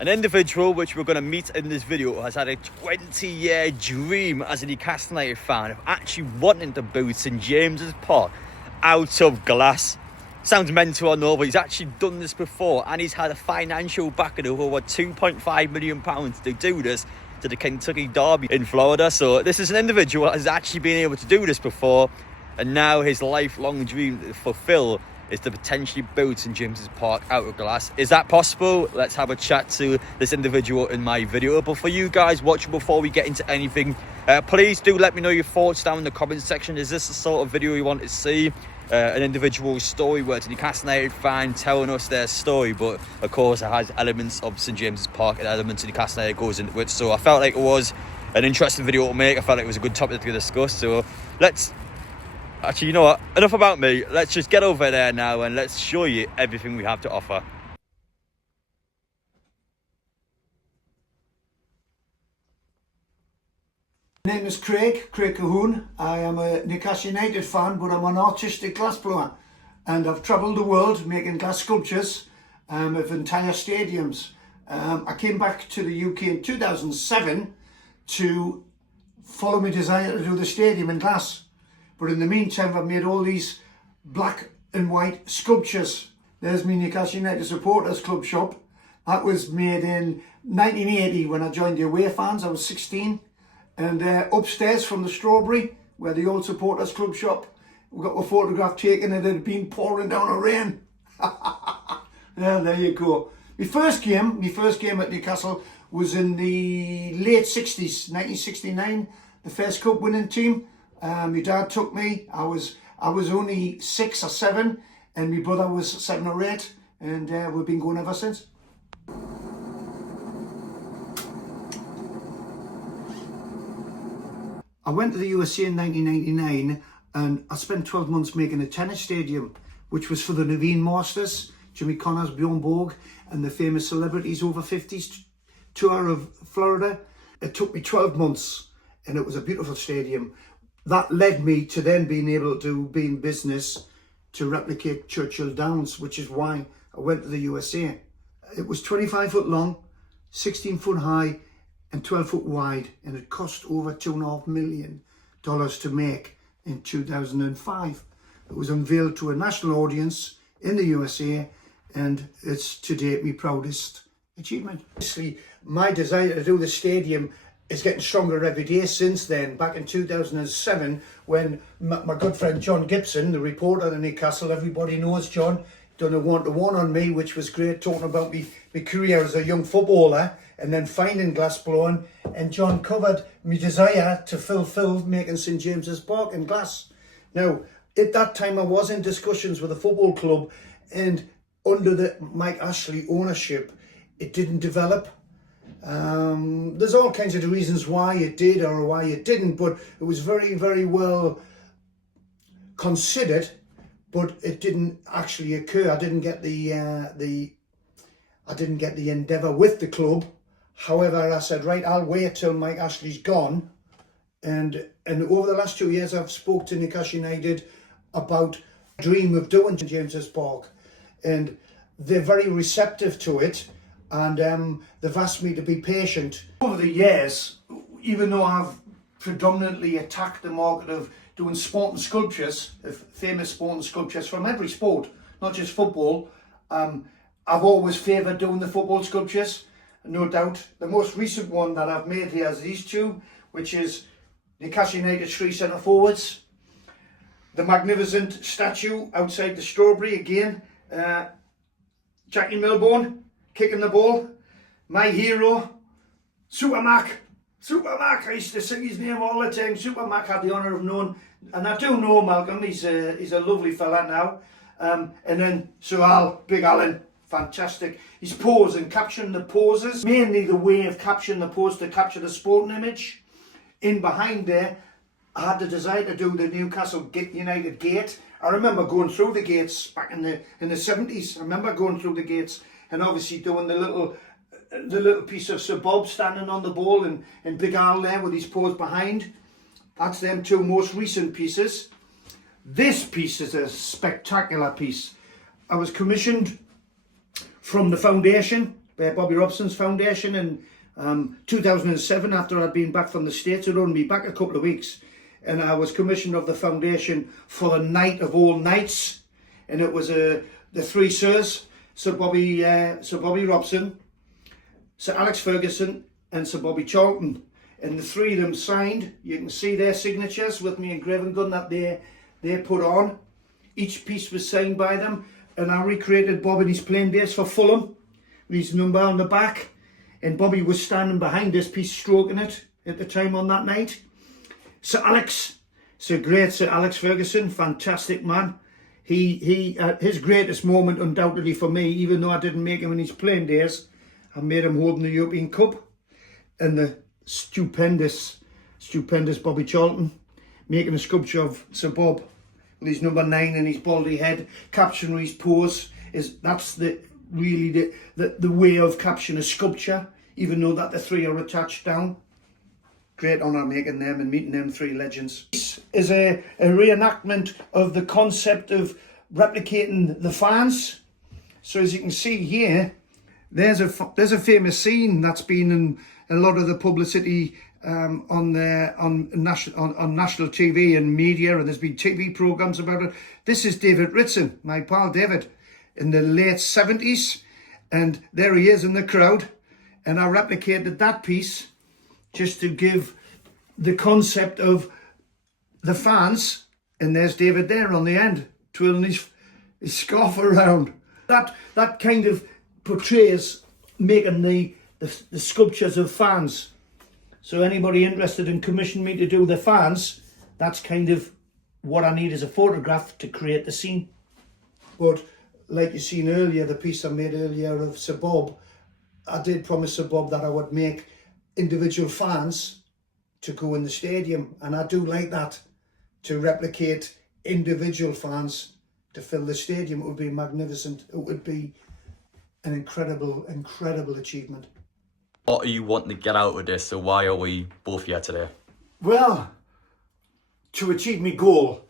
An individual which we're going to meet in this video has had a 20-year dream as a Newcastle United fan of actually wanting to build St James's Park out of glass. Sounds mental, I know, but he's actually done this before and he's had a financial backing of over £2.5 million to do this to the Kentucky Derby in Florida. So this is an individual that has actually been able to do this before, and now his lifelong dream to fulfill is to potentially build St James's Park out of glass. Is that possible? Let's have a chat to this individual in my video. But for you guys watching, before we get into anything, please do let me know your thoughts down in the comments section. Is this the sort of video you want to see? An individual story where it's a Newcastle United fan telling us their story, but of course it has elements of St James's Park and elements of Newcastle United goes into it. So I felt like it was an interesting video to make. I felt like it was a good topic to discuss. So let's... Actually, you know what? Enough about me. Let's just get over there now and let's show you everything we have to offer. My name is Craig Cahoon. I am a Newcastle United fan, but I'm an artistic glassblower. And I've travelled the world making glass sculptures of entire stadiums. I came back to the UK in 2007 to follow my desire to do the stadium in glass. But in the meantime, I've made all these black and white sculptures. There's my Newcastle United Supporters Club shop. That was made in 1980 when I joined the away fans. I was 16. And upstairs from the Strawberry, where the old Supporters Club shop, we got a photograph taken and it had been pouring down a rain. Yeah, there you go. My first game at Newcastle was in the late 60s, 1969, the first cup winning team. My dad took me. I was only 6 or 7, and my brother was 7 or 8, and we've been going ever since. I went to the USA in 1999, and I spent 12 months making a tennis stadium, which was for the Naveen Masters, Jimmy Connors, Bjorn Borg, and the famous celebrities over 50s tour of Florida. It took me 12 months, and it was a beautiful stadium. That led me to then being able to be in business to replicate Churchill Downs, which is why I went to the USA. It was 25 foot long, 16 foot high and 12 foot wide, and it cost over $2.5 million to make in 2005. It was unveiled to a national audience in the USA, and it's to date my proudest achievement. Obviously, my desire to do the stadium is getting stronger every day since then. Back in 2007, when my good friend John Gibson, the reporter in Newcastle, everybody knows John, done a one-to-one on me, which was great, talking about my career as a young footballer and then finding glass blowing. And John covered my desire to fulfill making St James's Park in glass. Now, at that time, I was in discussions with a football club, and under the Mike Ashley ownership, it didn't develop. There's all kinds of reasons why it did or why it didn't, but it was very, very well considered, but it didn't actually occur. I didn't get the endeavour with the club. However, I said, right, I'll wait till Mike Ashley's gone, and over the last 2 years I've spoke to Newcastle United about a dream of doing St James's Park, and they're very receptive to it. And they've asked me to be patient. Over the years, even though I've predominantly attacked the market of doing sporting sculptures, famous sporting sculptures from every sport, not just football, I've always favoured doing the football sculptures, no doubt. The most recent one that I've made here is these two, which is Newcastle United 3 centre forwards, the magnificent statue outside the Strawberry again, Jackie Milbourne kicking the ball, my hero, Super Mac. I used to sing his name all the time. Super Mac, had the honour of knowing, and I do know Malcolm. He's a lovely fella now. And then Sir Al, Big Alan, fantastic. His pose and capturing the poses, mainly the way of capturing the pose to capture the sporting image. In behind there, I had the desire to do the Newcastle United gate. I remember going through the gates back in the 70s. I remember going through the gates and obviously doing the little piece of Sir Bob standing on the ball and Big Al there with his pose behind. That's them two most recent pieces. This piece is a spectacular piece. I was commissioned from the foundation Bobby Robson's foundation in 2007, after I'd been back from the States. It only me back a couple of weeks, and I was commissioned of the foundation for the night of all nights, and it was the three sirs, Sir Bobby Robson, Sir Alex Ferguson, and Sir Bobby Charlton, and the three of them signed. You can see their signatures with me engraving gun that they put on. Each piece was signed by them, and I recreated Bob in his playing days for Fulham with his number on the back, and Bobby was standing behind this piece stroking it at the time on that night. Sir Alex, great Sir Alex Ferguson, fantastic man. His greatest moment undoubtedly for me, even though I didn't make him in his playing days, I made him holding the European Cup. And the stupendous Bobby Charlton making a sculpture of Sir Bob with his number 9 and his baldy head, capturing his pose. That's really the way of capturing a sculpture, even though that the three are attached down. Great honour making them and meeting them three legends. This is a reenactment of the concept of replicating the fans. So as you can see here, there's a famous scene that's been in a lot of the publicity on national TV and media, and there's been TV programmes about it. This is David Ritson, my pal David, in the late 70s, and there he is in the crowd, and I replicated that piece just to give the concept of the fans, and there's David there on the end, twirling his scarf around. That kind of portrays making the sculptures of fans. So anybody interested in commissioning me to do the fans, that's kind of what I need as a photograph to create the scene. But like you seen earlier, the piece I made earlier of Sir Bob, I did promise Sir Bob that I would make individual fans to go in the stadium, and I do like that, to replicate individual fans to fill the stadium. It would be magnificent. It would be an incredible achievement. What are you wanting to get out of this? So why are we both here today? Well, to achieve my goal,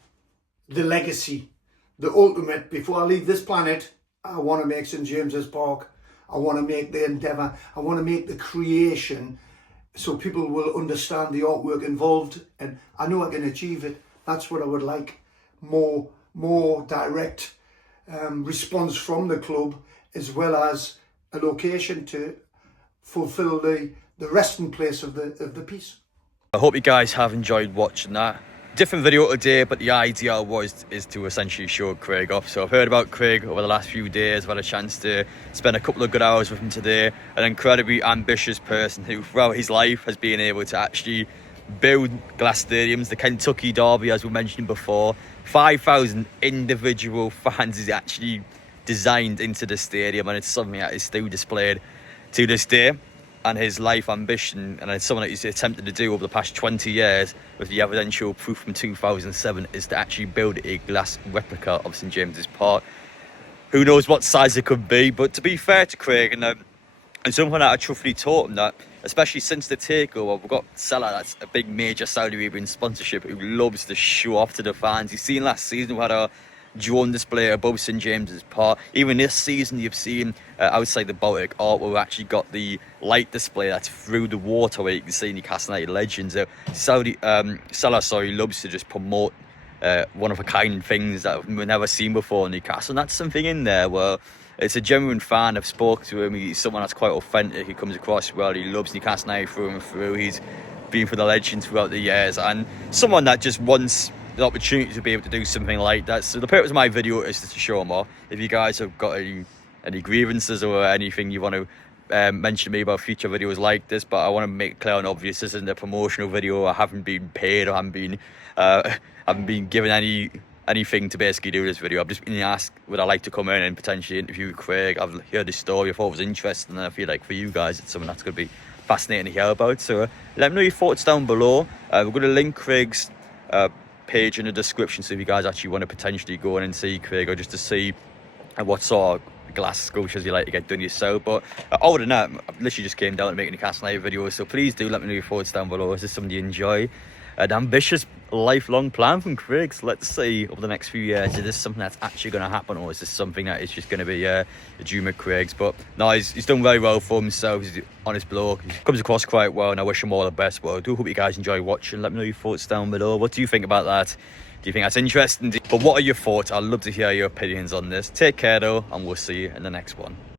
the legacy, the ultimate, before I leave this planet, I want to make St James's Park. I want to make the endeavour. I want to make the creation so people will understand the artwork involved, and I know I can achieve it. That's what I would like. More direct response from the club, as well as a location to fulfill the resting place of the piece. I hope you guys have enjoyed watching that. Different video today, but the idea is to essentially show Craig off. So I've heard about Craig over the last few days. I've had a chance to spend a couple of good hours with him today. An incredibly ambitious person who throughout his life has been able to actually build glass stadiums. The Kentucky Derby, as we mentioned before, 5,000 individual fans is actually designed into the stadium, and it's something that is still displayed to this day. And his life ambition, and it's something that he's attempted to do over the past 20 years with the evidential proof from 2007, is to actually build a glass replica of St James's Park. Who knows what size it could be, but to be fair to Craig, and something that I truthfully taught him, that especially since the takeover, we've got Salah, that's a big major Saudi Arabian sponsorship, who loves to show off to the fans. You've seen last season we had a drone display above St James's Park. Even this season you've seen outside the Baltic Art, where we actually got the light display that's through the water, where you can see Newcastle United legends. Salah loves to just promote one of a kind things that we've never seen before in Newcastle, and that's something in there where it's a genuine fan. I've spoke to him, he's someone that's quite authentic. He comes across well, he loves Newcastle United through and through. He's been for the legends throughout the years, and someone that just wants the opportunity to be able to do something like that. So the purpose of my video is to show more. If you guys have got any grievances or anything you want to mention to me about future videos like this, but I want to make it clear and obvious, this isn't a promotional video. I haven't been paid, or haven't been given anything to basically do this video. I've just been asked would I like to come in and potentially interview Craig. I've heard this story, I thought it was interesting, and I feel like for you guys it's something that's going to be fascinating to hear about. So let me know your thoughts down below. We're going to link Craig's page in the description, so if you guys actually want to potentially go in and see Craig, or just to see what sort of glass sculptures you like to get done yourself. But other than that, I literally just came down to make a Newcastle United video, so please do let me know your thoughts down below. Is this something you enjoy? An ambitious lifelong plan from Craig. So let's see over the next few years, is this something that's actually going to happen, or is this something that is just going to be a dream of Craig's? But no, he's done very well for himself. He's an honest bloke. He comes across quite well, and I wish him all the best. But I do hope you guys enjoy watching. Let me know your thoughts down below. What do you think about that? Do you think that's interesting? But what are your thoughts? I'd love to hear your opinions on this. Take care though, and we'll see you in the next one.